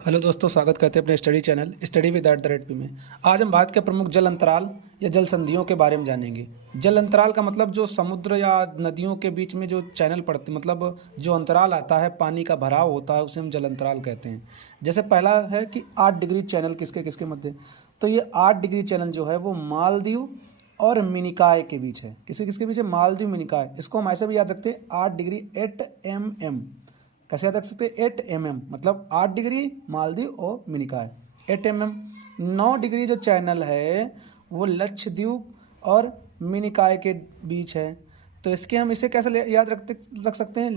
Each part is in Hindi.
हेलो दोस्तों, स्वागत करते हैं अपने study channel study with @P में। आज हम भारत के प्रमुख जल अंतराल या जल संधियों के बारे में जानेंगे। जल अंतराल का मतलब जो समुद्र या नदियों के बीच में जो चैनल पड़ते मतलब जो अंतराल आता है, पानी का भराव होता है, उसे हम जल अंतराल कहते हैं। जैसे पहला है कि 8 डिग्री चैनल किसके किसके मध्य, तो ये 8 डिग्री चैनल जो है वो मालदीव और मिनिकॉय के बीच है। किसके किसके बीच है? मालदीव मिनिकॉय। इसको हम ऐसे भी याद रखते हैं 8 डिग्री 8 mm। कैसे याद रख सकते हैं? 8 mm मतलब 8 डिग्री मालदीव और मिनिकॉय 8 mm। 9 डिग्री जो चैनल है वो लक्षद्वीप और मिनिकॉय के बीच है। तो इसके हम इसे कैसे याद रख सकते हैं?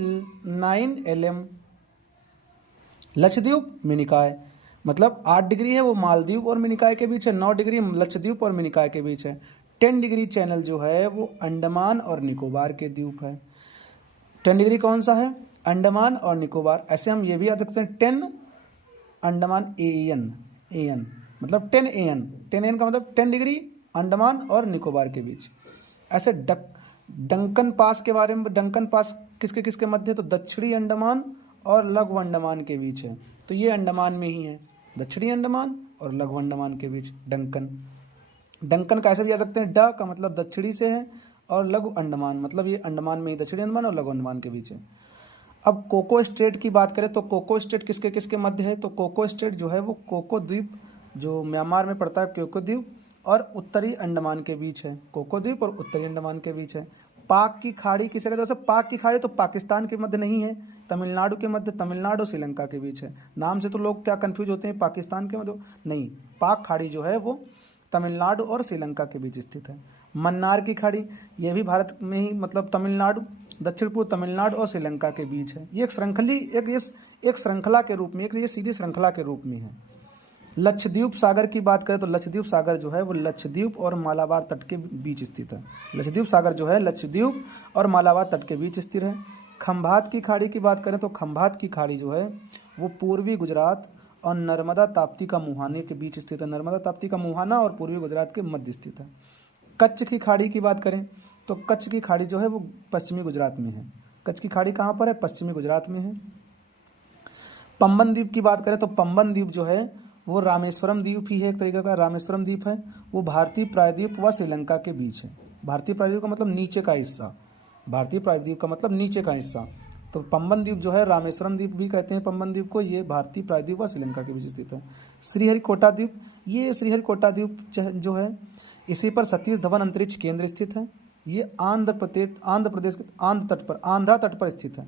9 LM लक्षद्वीप मिनिकॉय मतलब 8 डिग्री है वो मालदीव और मिनिकॉय के बीच है, 9 डिग्री लक्षद्वीप और मिनिकॉय के बीच है। 10 डिग्री चैनल जो है वो अंडमान और निकोबार के द्वीप है। 10 डिग्री कौन सा है? अंडमान और निकोबार। ऐसे हम ये भी याद रखते हैं 10 अंडमान AN मतलब 10 AN। 10 AN का मतलब 10 डिग्री अंडमान और निकोबार के बीच। ऐसे डंकन पास के बारे में, डंकन पास किसके किसके मध्य है? तो दक्षिणी अंडमान और लघु अंडमान के बीच है। तो ये अंडमान में ही है, दक्षिणी अंडमान और लघु अंडमान के बीच डंकन। डंकन कैसे भी जा सकते हैं? ड का मतलब दक्षिणी से है और लघु अंडमान मतलब ये अंडमान में ही, दक्षिणी अंडमान और लघु अंडमान के बीच है। अब कोको स्टेट की बात करें तो कोको स्टेट किसके किसके मध्य है? तो कोको स्टेट जो है वो कोको द्वीप जो म्यांमार में पड़ता है, कोको द्वीप और उत्तरी अंडमान के बीच है। कोको द्वीप और उत्तरी अंडमान के बीच है। पाक की खाड़ी किसे कहते हैं? वैसे पाक की खाड़ी तो पाकिस्तान के मध्य नहीं है, तमिलनाडु के मध्य, तमिलनाडु और श्रीलंका के बीच है। नाम से तो लोग क्या कंफ्यूज होते हैं, पाकिस्तान के मध्य नहीं, पाक खाड़ी जो है वो तमिलनाडु और श्रीलंका के बीच स्थित है। मन्नार की खाड़ी ये भी भारत में ही मतलब तमिलनाडु, दक्षिण पूर्व तमिलनाडु और श्रीलंका के बीच है। ये एक श्रृंखला के रूप में, ये सीधी श्रृंखला के रूप में है। लक्षद्वीप सागर की बात करें तो लक्षद्वीप सागर जो है वो लक्षद्वीप और मालाबार तट के बीच स्थित है। लक्षद्वीप सागर जो है लक्षद्वीप और मालाबार तट के बीच स्थित है। खंभात की खाड़ी की बात करें तो खंभात की खाड़ी जो है वो पूर्वी गुजरात और नर्मदा ताप्ती का मुहाने के बीच स्थित है। नर्मदा ताप्ती का मुहाना और पूर्वी गुजरात के मध्य स्थित है। कच्छ की खाड़ी की बात करें तो कच्छ की खाड़ी जो है वो पश्चिमी गुजरात में है। कच्छ की खाड़ी कहाँ पर है? पश्चिमी गुजरात में है। पंबन द्वीप की बात करें तो पंबन द्वीप जो है वो रामेश्वरम द्वीप ही है, एक तरीके का रामेश्वरम द्वीप है। वो भारतीय प्रायद्वीप व श्रीलंका के बीच है। भारतीय प्रायद्वीप का मतलब नीचे का हिस्सा, भारतीय प्रायद्वीप का मतलब नीचे का हिस्सा। तो पंबन द्वीप जो है, रामेश्वरम द्वीप भी कहते हैं पंबन द्वीप को, ये भारतीय प्रायद्वीप व श्रीलंका के बीच स्थित है। श्रीहरिकोटा द्वीप, ये श्रीहरिकोटा द्वीप जो है इसी पर सतीश धवन अंतरिक्ष केंद्र स्थित है। ये आंध्र प्रदेश के आंध्रा तट पर स्थित है।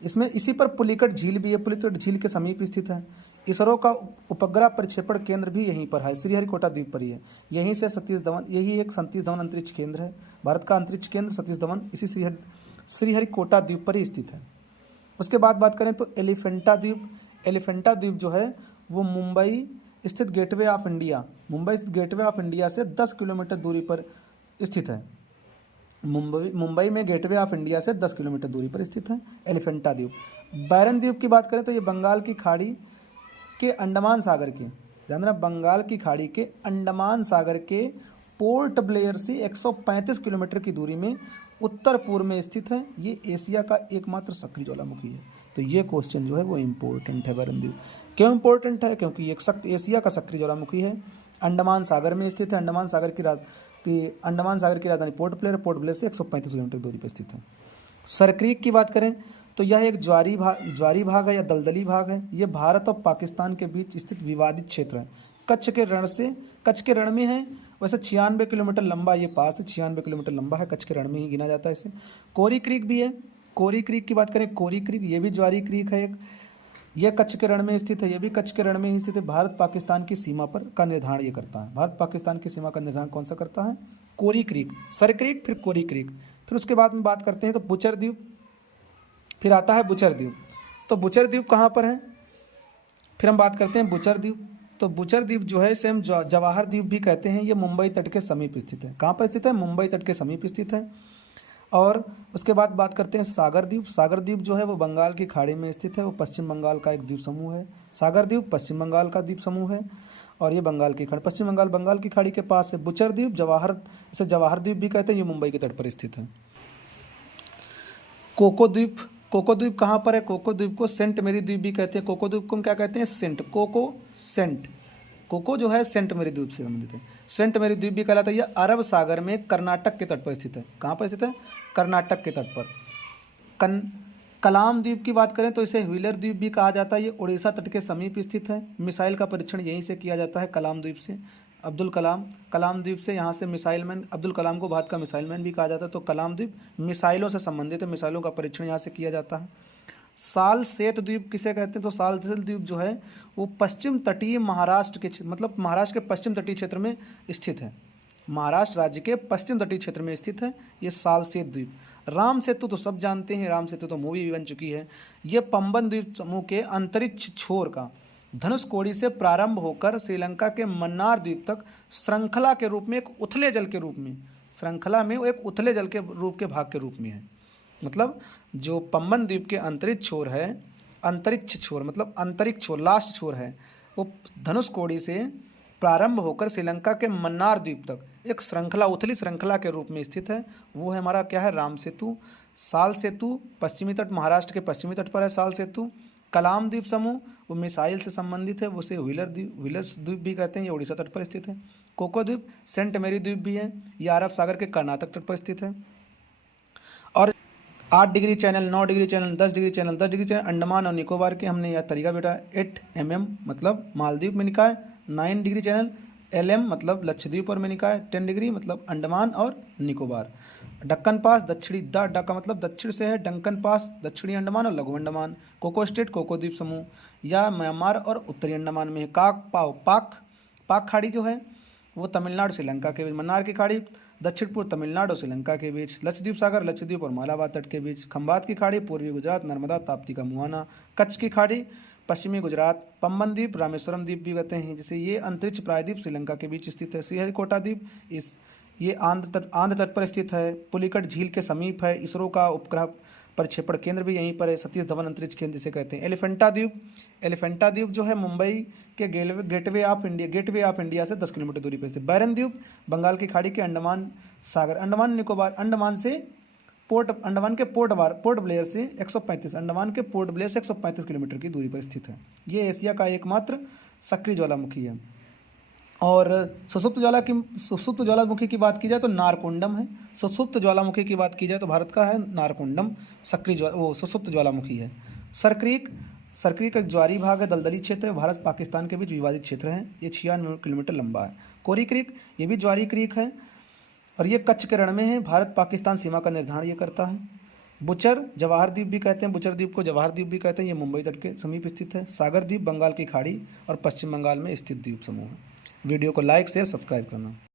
इसमें इसी पर पुलिकट झील भी है, पुलिकट झील के समीप स्थित है। इसरो का उपग्रह प्रक्षेपण केंद्र भी यहीं पर है, श्रीहरिकोटा द्वीप पर ही है। यहीं से यही एक सतीश धवन अंतरिक्ष केंद्र है। भारत का अंतरिक्ष केंद्र सतीश धवन इसी श्रीहरिकोटा द्वीप पर ही स्थित है। उसके बाद बात करें तो एलिफेंटा द्वीप। एलिफेंटा द्वीप जो है वो मुंबई स्थित गेटवे ऑफ इंडिया से 10 किलोमीटर दूरी पर स्थित है। मुंबई में गेटवे ऑफ इंडिया से 10 किलोमीटर दूरी पर स्थित है एलिफेंटा द्वीप। बैरन द्वीप की बात करें तो ये बंगाल की खाड़ी के अंडमान सागर के, ध्यान रखना, बंगाल की खाड़ी के अंडमान सागर के पोर्ट ब्लेयर से 135 किलोमीटर की दूरी में उत्तर पूर्व में स्थित है। ये एशिया का एकमात्र सक्रिय ज्वालामुखी है। तो ये क्वेश्चन जो है वो इम्पोर्टेंट है। बैरन द्वीप क्यों इम्पोर्टेंट है? क्योंकि ये एशिया का सक्रिय ज्वालामुखी है, अंडमान सागर में स्थित है। अंडमान सागर की राजधानी पोर्ट ब्लेयर से 135 किलोमीटर दूरी पर स्थित है। सरक्रीक की बात करें तो यह एक ज्वारी भाग है या दलदली भाग है। ये भारत और पाकिस्तान के बीच स्थित विवादित क्षेत्र है। कच्छ के रण में है। वैसे 96 किलोमीटर लंबा ये पास है, 96 किलोमीटर लंबा है, कच्छ के रण में ही गिना जाता है इसे। कोरी क्रीक भी है। कोरी क्रीक की बात करें, कोरी क्रीक ये भी ज्वारी क्रीक है एक, यह कच्छ के रण में स्थित है। यह भी कच्छ के रण में ही स्थित है। भारत पाकिस्तान की सीमा पर का निर्धारण ये करता है। भारत पाकिस्तान की सीमा का निर्धारण कौन सा करता है? कोरी क्रीक, सर क्रीक, फिर कोरी क्रीक। फिर उसके बाद में बात करते हैं तो बुचर द्वीप, फिर आता है बुचर द्वीप। तो बुचर द्वीप कहाँ पर है? फिर हम बात करते हैं बुचर द्वीप। तो बुचर द्वीप जो है सेम जवाहर द्वीप भी कहते हैं। ये मुंबई तट के समीप स्थित है। कहाँ पर स्थित है? मुंबई तट के समीप स्थित है। और उसके बाद बात करते हैं सागर द्वीप। सागर द्वीप जो है वो बंगाल की खाड़ी में स्थित है। वो पश्चिम बंगाल का एक द्वीप समूह है। सागर द्वीप पश्चिम बंगाल का द्वीप समूह है और ये पश्चिम बंगाल की खाड़ी के पास है। बुचर द्वीप जवाहर द्वीप भी कहते हैं, ये मुंबई के तट पर स्थित है। कोको द्वीप कोको द्वीप कहाँ पर है? कोको द्वीप को सेंट मेरी द्वीप भी कहते हैं। कोको द्वीप को हम क्या कहते हैं? सेंट। Cocoa Saint. कोको जो है सेंट मेरी द्वीप से संबंधित है। सेंट मेरी द्वीप भी कहलाता है। यह अरब सागर में कर्नाटक के तट पर स्थित है। कहाँ पर स्थित है? कर्नाटक के तट पर। कलाम द्वीप की बात करें तो इसे व्हीलर द्वीप भी कहा जाता है। ये उड़ीसा तट के समीप स्थित है। मिसाइल का परीक्षण यहीं से किया जाता है, कलाम द्वीप से। अब्दुल कलाम, कलाम द्वीप से, यहाँ से मिसाइल मैन, अब्दुल कलाम को भारत का मिसाइल मैन भी कहा जाता है। तो कलाम द्वीप मिसाइलों से संबंधित है, मिसाइलों का परीक्षण यहाँ से किया जाता है। सालसेत द्वीप किसे कहते हैं? तो सालसेत द्वीप जो है वो पश्चिम तटीय महाराष्ट्र के मतलब महाराष्ट्र के पश्चिम तटीय क्षेत्र में स्थित है। महाराष्ट्र राज्य के पश्चिम तटीय क्षेत्र में स्थित है ये सालसेत द्वीप। राम सेतु तो सब जानते हैं, राम सेतु तो मूवी भी बन चुकी है। ये पंबन द्वीप समूह के अंतरिक्ष छोर का धनुषकोडी से प्रारंभ होकर श्रीलंका के मन्नार द्वीप तक श्रृंखला के रूप में, एक उथले जल के रूप में, श्रृंखला में एक उथले जल के रूप के भाग के रूप में है। मतलब जो पंबन द्वीप के अंतरिक्ष छोर है, अंतरिक्ष छोर मतलब अंतरिक्ष छोर, लास्ट छोर है, वो धनुषकोडी से प्रारंभ होकर श्रीलंका के मन्नार द्वीप तक एक श्रृंखला, उथली श्रृंखला के रूप में स्थित है। वो है हमारा क्या है? राम सेतु। साल सेतु पश्चिमी तट, महाराष्ट्र के पश्चिमी तट पर है साल सेतु। कलाम द्वीप समूह वो मिसाइल से संबंधित है, उसे व्हीलर द्वीप भी कहते हैं। ये उड़ीसा तट पर स्थित है। कोको द्वीप सेंट मेरी द्वीप भी है, यह अरब सागर के कर्नाटक तट पर स्थित है। और 8 degree channel, 9 degree channel, 10 degree channel, 10 degree channel Andaman और निकोबार के हमने यह तरीका बेटा 8 mm मतलब मालदीव में निकाय, 9 डिग्री चैनल LM मतलब लक्षद्वीप और में निकाय, 10 डिग्री मतलब अंडमान और निकोबार। दक्कन पास दक्षिणी, द का मतलब दक्षिण से है, डंकन पास दक्षिणी अंडमान और लघु अंडमान। कोको स्टेट कोको द्वीप समूह या म्यांमार और उत्तरी अंडमान में है। पाक खाड़ी जो है वो तमिलनाडु श्रीलंका के बीच, मन्नार की खाड़ी दक्षिण पूर्व तमिलनाडु और श्रीलंका के बीच, लक्षद्वीप सागर लक्षद्वीप और मालाबार तट के बीच, खंबात की खाड़ी पूर्वी गुजरात नर्मदा ताप्ती का मुहाना, कच्छ की खाड़ी पश्चिमी गुजरात, पंबन द्वीप रामेश्वरम द्वीप भी कहते हैं जिसे ये अंतरिक्ष प्रायद्वीप श्रीलंका के बीच स्थित है। श्रीहरिकोटा द्वीप ये आंध्र तट पर स्थित है। पुलिकट झील के समीप है। इसरो का उपग्रह प्रक्षेपण केंद्र भी यहीं पर है, सतीश धवन अंतरिक्ष केंद्र जिसे कहते हैं। एलिफेंटा द्वीप जो है मुंबई के गेटवे ऑफ इंडिया से 10 किलोमीटर दूरी पर स्थित। बैरन द्वीप बंगाल की खाड़ी के अंडमान सागर, अंडमान निकोबार, अंडमान के पोर्ट ब्लेयर से 135 किलोमीटर की दूरी पर स्थित है। ये एशिया का एकमात्र सक्रिय ज्वालामुखी है। और सुषुप्त ज्वालामुखी की बात की जाए तो नारकोंडम है। सुषुप्त ज्वालामुखी की बात की जाए तो भारत का है नारकोंडम, सुषुप्त ज्वालामुखी है। सरक्रीक एक ज्वारी भाग है, दलदली क्षेत्र है, भारत पाकिस्तान के बीच विवादित क्षेत्र है। ये 96 किलोमीटर लंबा है। कोरी क्रीक ये भी ज्वारी क्रीक है और ये कच्छ के रण में है। भारत पाकिस्तान सीमा का निर्धारण ये करता है। बुचर जवाहर द्वीप भी कहते हैं, बुचर द्वीप को जवाहर द्वीप भी कहते हैं। ये मुंबई तट के समीप स्थित है। सागर द्वीप बंगाल की खाड़ी और पश्चिम बंगाल में स्थित द्वीप समूह है। वीडियो को लाइक शेयर सब्सक्राइब करना।